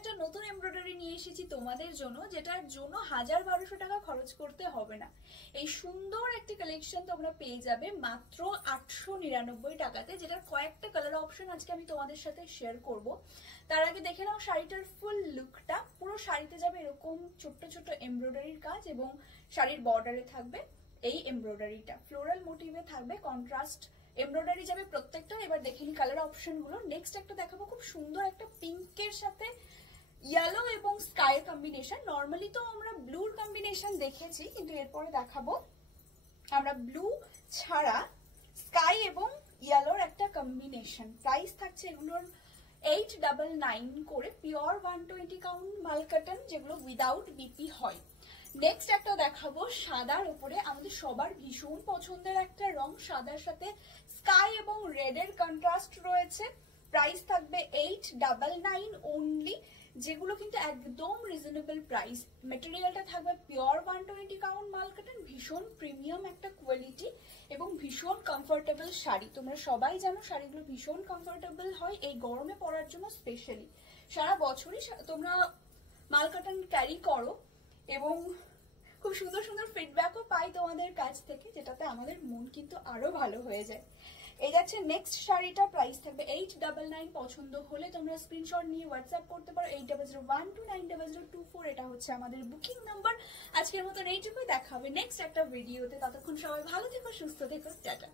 একটা নতুন এমব্রয়ডারি নিয়ে এসেছি তোমাদের জন্য, যেটার জন্য 1000-1200 টাকা খরচ করতে হবে না। এই সুন্দর একটি কালেকশন তোমরা পেয়ে যাবে মাত্র 899 টাকাতে, যেটার কয়েকটা কালার অপশন আজকে আমি তোমাদের সাথে শেয়ার করব। তার আগে দেখে নাও শাড়িটার ফুল লুকটা। পুরো শাড়িতে যাবে এরকম ছোট্ট ছোট্ট এমব্রয়ডারির কাজ এবং শাড়ির বর্ডারে থাকবে এই এমব্রয়ডারিটা, ফ্লোরাল মোটিভে থাকবে, কন্ট্রাস্ট এমব্রয়ডারি যাবে প্রত্যেকটা। এবার দেখে নি কালার অপশন গুলো। নেক্সট একটা দেখাবো খুব সুন্দর একটা পিঙ্কের সাথে ইয়েলো এবং স্কাই কম্বিনেশন। নর্মালি তো আমরা ব্লুর কম্বিনেশন দেখেছি, কিন্তু এরপরে দেখাবো আমরা ব্লু ছাড়া স্কাই এবং ইয়েলোর একটা কম্বিনেশন। প্রাইস থাকছে এগুলোর 899 করে, পিওর 120 কাউন্ট মাল কটন, যেগুলো উইদাউট বিপি হয়। নেক্সট একটা দেখাবো সাদার উপরে, আমাদের সবার ভীষণ পছন্দের একটা রং, সাদার সাথে স্কাই এবং রেড এর কন্ট্রাস্ট রয়েছে। প্রাইস থাকবে 899 অনলি, যেগুলো কিন্তু একদম রিজনেবল প্রাইস। মেটেরিয়ালটা থাকবে পিওর 120 কাউন্ট মাল কটন, ভীষণ প্রিমিয়াম একটা কোয়ালিটি এবং ভীষণ কমফোর্টেবল শাড়ি। তোমরা সবাই জানো শাড়িগুলো ভীষণ কমফোর্টেবল হয়, এই গরমে পরার জন্য স্পেশালি। সারা বছরই তোমরা মাল কটন ক্যারি করো এবং খুব সুন্দর সুন্দর ফিডব্যাকও পাই তোমাদের কাছ থেকে, যেটাতে আমাদের মন কিন্তু আরো ভালো হয়ে যায়। এই যাচ্ছে নেক্সট শাড়িটা, প্রাইস থাকবে 899। পছন্দ হলে তোমরা স্ক্রিনশট নিয়ে হোয়াটসঅ্যাপ করতে পারো 8001290024। এটা হচ্ছে আমাদের বুকিং নাম্বার। আজকের মতন এইটুকুই, দেখা হবে নেক্সট একটা ভিডিওতে। ততক্ষণ সবাই ভালো থেকো, সুস্থ থেকো, টাটা।